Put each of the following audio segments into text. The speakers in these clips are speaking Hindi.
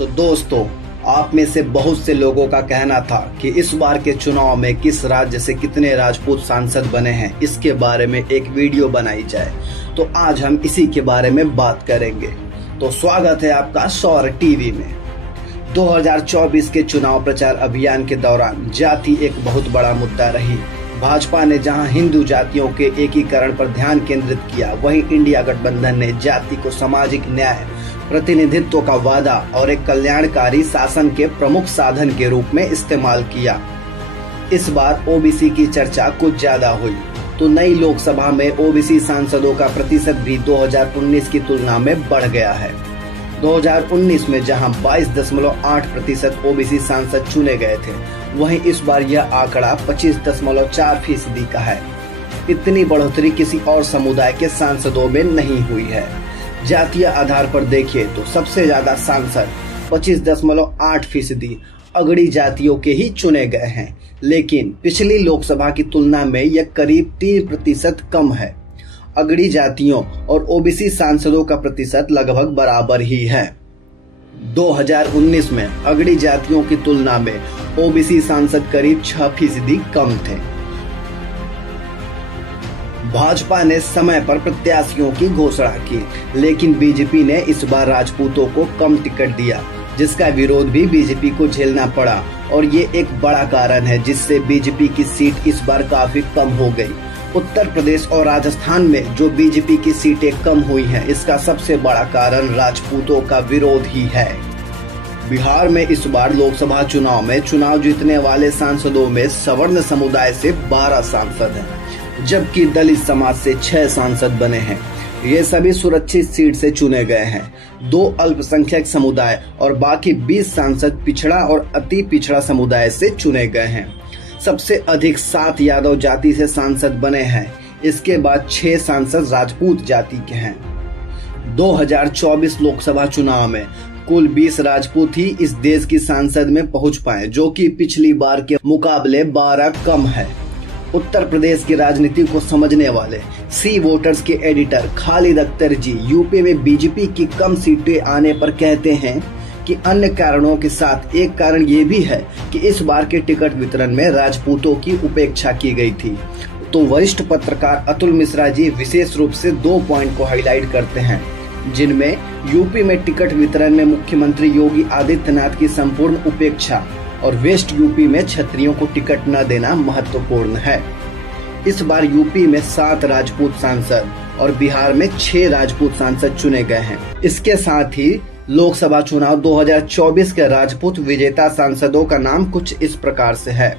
तो दोस्तों, आप में से बहुत से लोगों का कहना था कि इस बार के चुनाव में किस राज्य से कितने राजपूत सांसद बने हैं, इसके बारे में एक वीडियो बनाई जाए। तो आज हम इसी के बारे में बात करेंगे। तो स्वागत है आपका शौर्य टीवी में। 2024 के चुनाव प्रचार अभियान के दौरान जाति एक बहुत बड़ा मुद्दा रही। भाजपा ने जहां हिंदू जातियों के एकीकरण पर ध्यान केंद्रित किया, वहीं इंडिया गठबंधन ने जाति को सामाजिक न्याय, प्रतिनिधित्व का वादा और एक कल्याणकारी शासन के प्रमुख साधन के रूप में इस्तेमाल किया। इस बार ओबीसी की चर्चा कुछ ज्यादा हुई, तो नई लोकसभा में ओबीसी सांसदों का प्रतिशत भी 2019 की तुलना में बढ़ गया है। 2019 में जहां 22.8% ओबीसी सांसद चुने गए थे, वहीं इस बार यह आंकड़ा 25.4% का है। इतनी बढ़ोतरी किसी और समुदाय के सांसदों में नहीं हुई है। जातीय आधार पर देखिए तो सबसे ज्यादा सांसद 25.8% अगड़ी जातियों के ही चुने गए हैं, लेकिन पिछली लोकसभा की तुलना में यह करीब 3% कम है। अगड़ी जातियों और ओबीसी सांसदों का प्रतिशत लगभग बराबर ही है। 2019 में अगड़ी जातियों की तुलना में ओबीसी सांसद करीब 6% कम थे। भाजपा ने समय पर प्रत्याशियों की घोषणा की, लेकिन बीजेपी ने इस बार राजपूतों को कम टिकट दिया, जिसका विरोध भी बीजेपी को झेलना पड़ा और ये एक बड़ा कारण है जिससे बीजेपी की सीट इस बार काफी कम हो गई। उत्तर प्रदेश और राजस्थान में जो बीजेपी की सीटें कम हुई हैं, इसका सबसे बड़ा कारण राजपूतों का विरोध ही है। बिहार में इस बार लोकसभा चुनाव में चुनाव जीतने वाले सांसदों में सवर्ण समुदाय से 12 सांसद हैं, जबकि दलित समाज से 6 सांसद बने हैं। ये सभी सुरक्षित सीट से चुने गए हैं। 2 अल्पसंख्यक समुदाय और बाकी 20 सांसद पिछड़ा और अति पिछड़ा समुदाय से चुने गए हैं। सबसे अधिक 7 यादव जाति से सांसद बने हैं। इसके बाद 6 सांसद राजपूत जाति के हैं। 2024 लोकसभा चुनाव में कुल 20 राजपूत ही इस देश की सांसद में पहुंच पाए, जो कि पिछली बार के मुकाबले 12 कम है। उत्तर प्रदेश की राजनीति को समझने वाले सी वोटर्स के एडिटर खालिद अख्तर जी यूपी में बीजेपी की कम सीटें आने पर कहते हैं कि अन्य कारणों के साथ एक कारण ये भी है कि इस बार के टिकट वितरण में राजपूतों की उपेक्षा की गई थी। तो वरिष्ठ पत्रकार अतुल मिश्रा जी विशेष रूप से 2 पॉइंट को हाईलाइट करते हैं, जिनमें यूपी में टिकट वितरण में मुख्यमंत्री योगी आदित्यनाथ की संपूर्ण उपेक्षा और वेस्ट यूपी में क्षत्रियों को टिकट न देना महत्वपूर्ण है। इस बार यूपी में 7 राजपूत सांसद और बिहार में 6 राजपूत सांसद चुने गए हैं। इसके साथ ही लोकसभा चुनाव 2024 के राजपूत विजेता सांसदों का नाम कुछ इस प्रकार से है।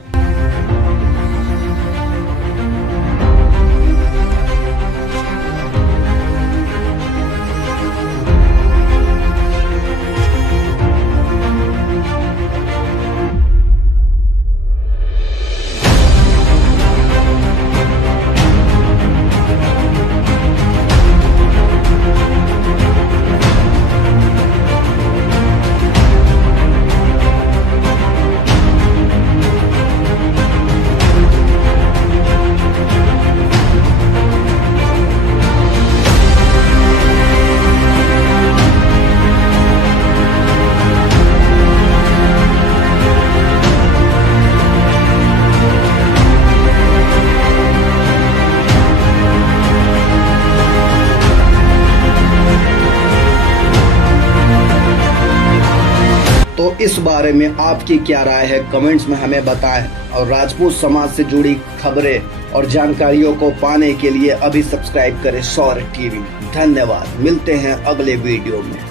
तो इस बारे में आपकी क्या राय है, कमेंट्स में हमें बताएं और राजपूत समाज से जुड़ी खबरें और जानकारियों को पाने के लिए अभी सब्सक्राइब करें शौर्य टीवी। धन्यवाद, मिलते हैं अगले वीडियो में।